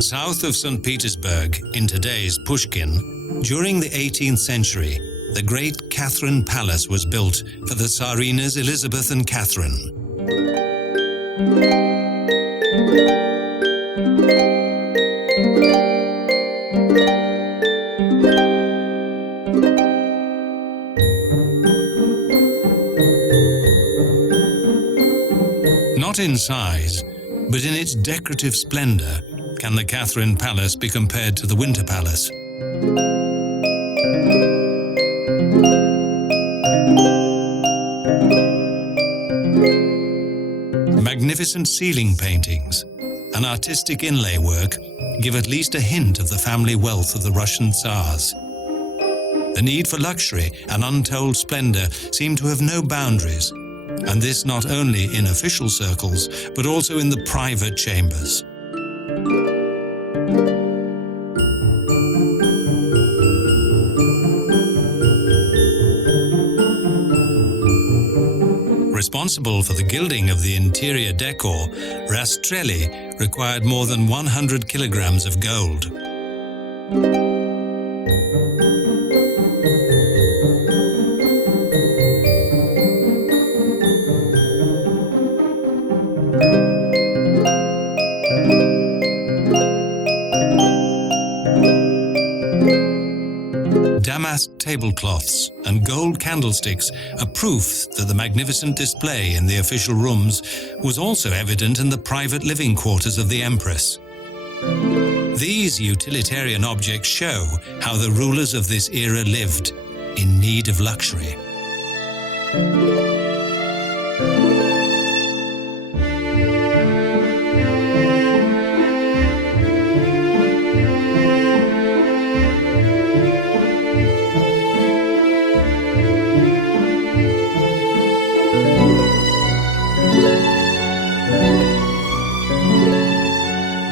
South of St. Petersburg, in today's Puschkin, during the 18th century, the great Catherine Palace was built for the tsarinas Elizabeth and Catherine. Not in size, but in its decorative splendor, can the Catherine Palace be compared to the Winter Palace. Magnificent ceiling paintings and artistic inlay work give at least a hint of the family wealth of the Russian tsars. The need for luxury and untold splendor seem to have no boundaries, and this not only in official circles, but also in the private chambers. Responsible for the gilding of the interior decor, Rastrelli required more than 100 kilograms of gold. Damask tablecloths and gold candlesticks are proof that the magnificent display in the official rooms was also evident in the private living quarters of the Empress. These utilitarian objects show how the rulers of this era lived in need of luxury.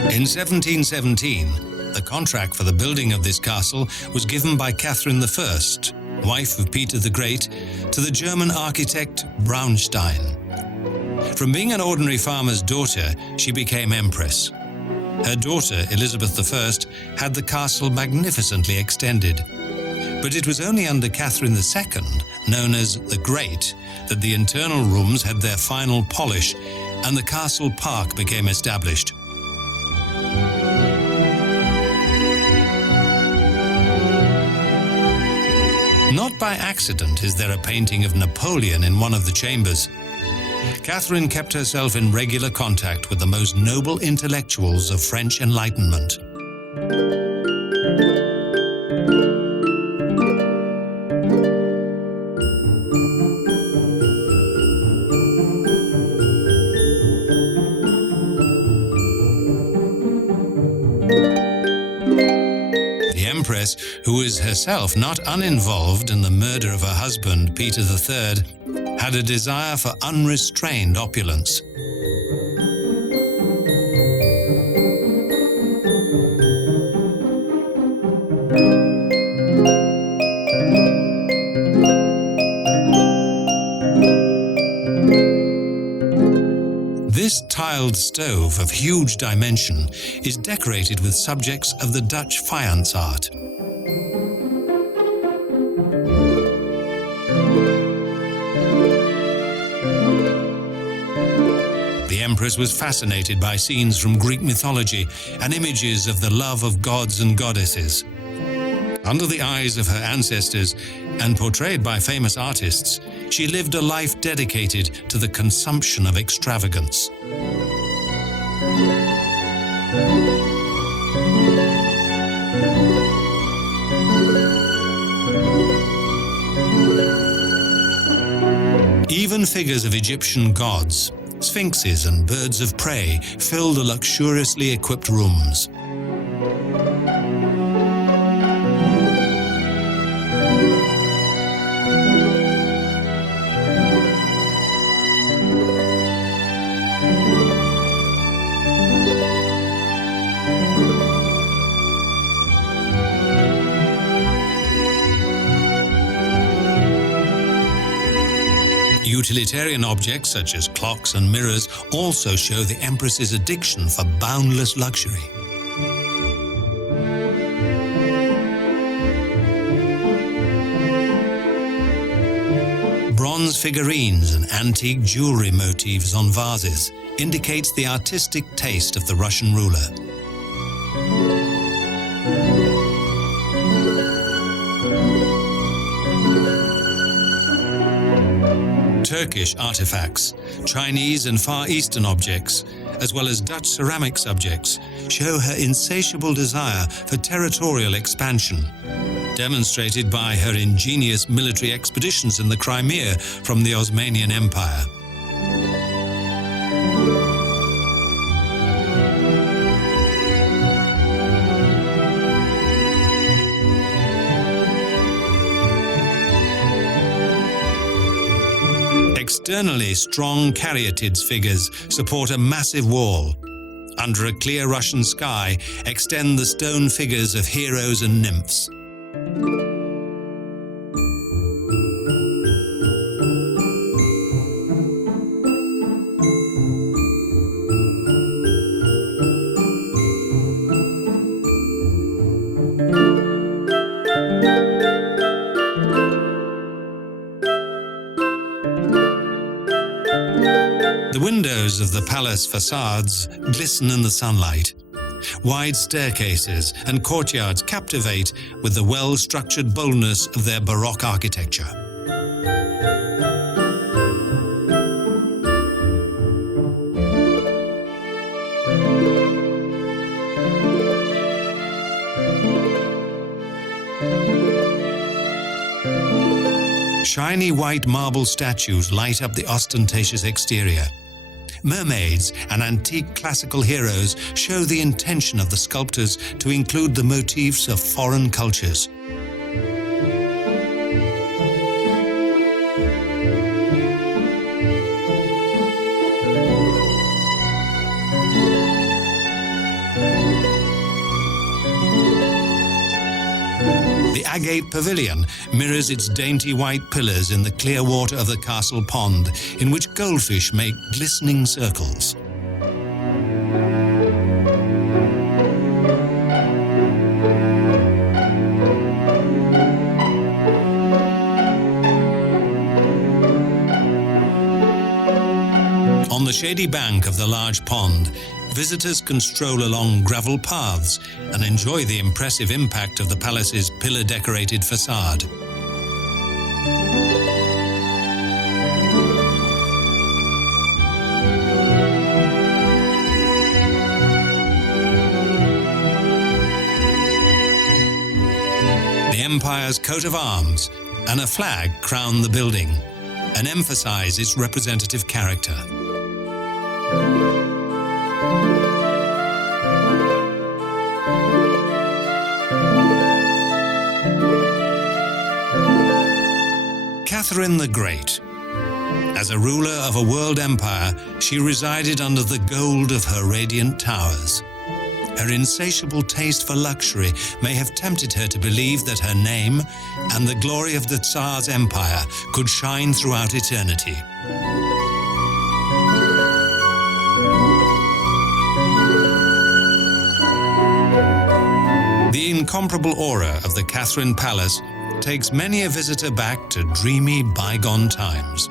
In 1717, the contract for the building of this castle was given by Catherine I, wife of Peter the Great, to the German architect Braunstein. From being an ordinary farmer's daughter, she became empress. Her daughter, Elizabeth I, had the castle magnificently extended. But it was only under Catherine II, known as the Great, that the internal rooms had their final polish and the castle park became established. Not by accident is there a painting of Napoleon in one of the chambers. Catherine kept herself in regular contact with the most noble intellectuals of French Enlightenment. Empress, who was herself not uninvolved in the murder of her husband, Peter III, had a desire for unrestrained opulence. This tiled stove of huge dimension is decorated with subjects of the Dutch faience art. The Empress was fascinated by scenes from Greek mythology and images of the love of gods and goddesses. Under the eyes of her ancestors and portrayed by famous artists, she lived a life dedicated to the consumption of extravagance. Even figures of Egyptian gods, sphinxes and birds of prey filled the luxuriously equipped rooms. Utilitarian objects such as clocks and mirrors also show the Empress's addiction for boundless luxury. Bronze figurines and antique jewelry motifs on vases indicates the artistic taste of the Russian ruler. Turkish artifacts, Chinese and Far Eastern objects, as well as Dutch ceramic subjects, show her insatiable desire for territorial expansion, demonstrated by her ingenious military expeditions in the Crimea from the Osmanian Empire. Externally strong caryatids figures support a massive wall. Under a clear Russian sky extend the stone figures of heroes and nymphs. The windows of the palace facades glisten in the sunlight. Wide staircases and courtyards captivate with the well-structured boldness of their Baroque architecture. Shiny white marble statues light up the ostentatious exterior. Mermaids and antique classical heroes show the intention of the sculptors to include the motifs of foreign cultures. The agate pavilion mirrors its dainty white pillars in the clear water of the castle pond, in which goldfish make glistening circles. On the shady bank of the large pond, visitors can stroll along gravel paths and enjoy the impressive impact of the palace's pillar-decorated facade. The empire's coat of arms and a flag crown the building and emphasize its representative character. Catherine the Great. As a ruler of a world empire, she resided under the gold of her radiant towers. Her insatiable taste for luxury may have tempted her to believe that her name and the glory of the Tsars' empire could shine throughout eternity. The incomparable aura of the Catherine Palace takes many a visitor back to dreamy bygone times.